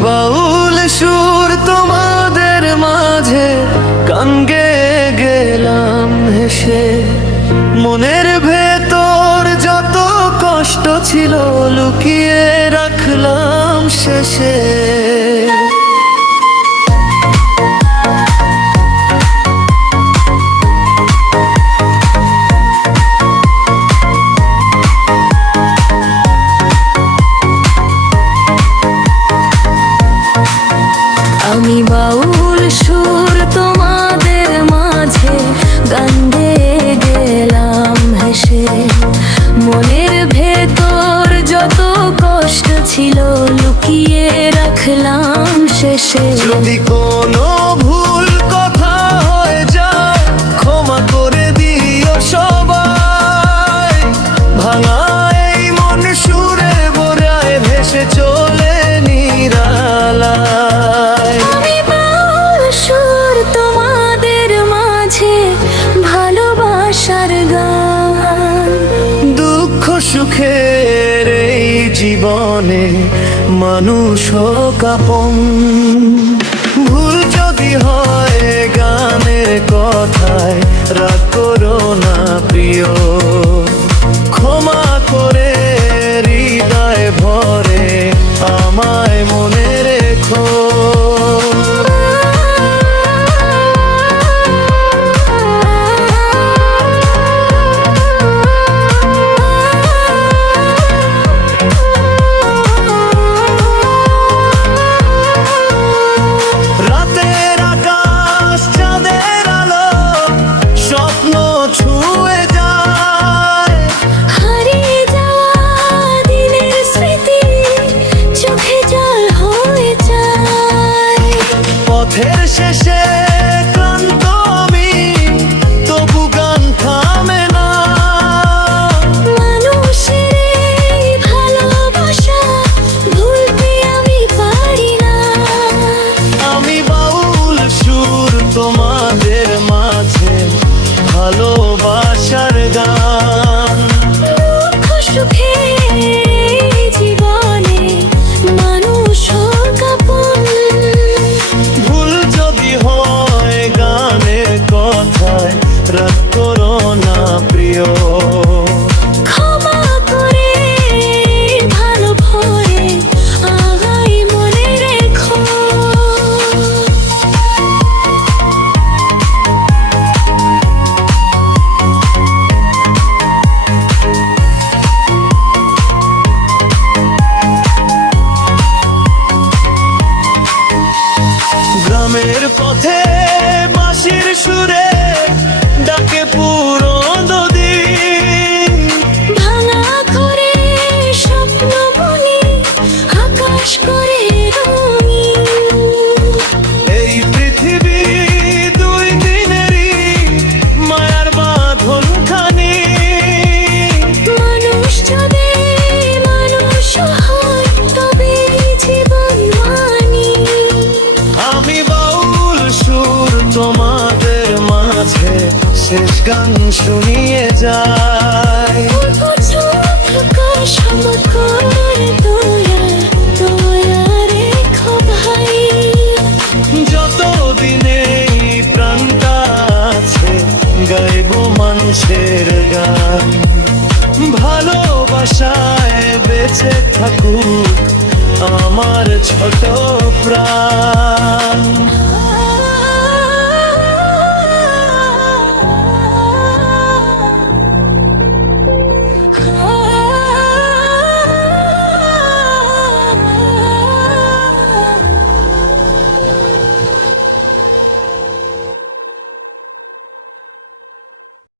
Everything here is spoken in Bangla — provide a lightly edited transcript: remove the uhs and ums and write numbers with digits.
বাউল সুর তোমাদের মাঝে গান গেয়ে গেলাম হেসে। মনের ভেতর যত কষ্ট ছিল লুকিয়ে রাখলাম শেষে। আমি বাউল সুর তোমাদের মাঝে গান গেয়ে গেলাম হেসে। মনের ভেতর যত কষ্ট ছিল লুকিয়ে রাখলাম শেষে। যদি কোনো ভুল কথা হয়ে যায় ক্ষমা করে দিও সবাই। ভাঙা এই মন সুরে বোরায় ভেসে চলে নিরালায়। আমি বাউল সুর তোমাদের মাঝে ভালোবাসার গান। দুঃখ সুখের এই জীবনে মানুষ কাপন। ভুল যদি হয় গানের কথায় রাগ করো না প্রিয়। ক্ষমা করে হৃদয় ভরে আমায় মনে রেখো। রাতের আকাশ চাঁদের আলো স্বপ্ন ছুঁয়ে যায়। হারিয়ে যাওয়া দিনের স্মৃতি চোখে জল হয়ে যায়। পথের শেষে ক্লান্ত আমি তবু গান থামে না। মানুষের এই ভালোবাসা ভুলতে আমি পারি না। আমি বাউল সুর তোমাদের মাঝে ভালোবাসার গান। দুঃখ সুখে জীবনে মানুষ কাপন। ভুল যদি হয় গানের কথায় রাগ করো না প্রিয়। ক্ষমা করে ভালো ভরে আমায় মনে রেখো। গ্রামের পথে বাঁশির সুরে ডাকে পুরনো দিন। ভাঙা করে স্বপ্ন বলি আকাশ করে রঙিন। এই পৃথিবী দুই দিনেরই মায়ার বাঁধন খানি। মানুষ যদি মানুষ হয় তবে জীবন মানি। আমি বাউল সুর তোমাদের মাঝে শেষ গান শুনিয়ে যাই। আকাশ করে দয়া দয়া রেখো ভাই। যতদিনে এই প্রাণটা আছে গাইব মানুষের গান। ভালোবাসায় বেঁচে থাকুক আমার ছোট প্রাণ।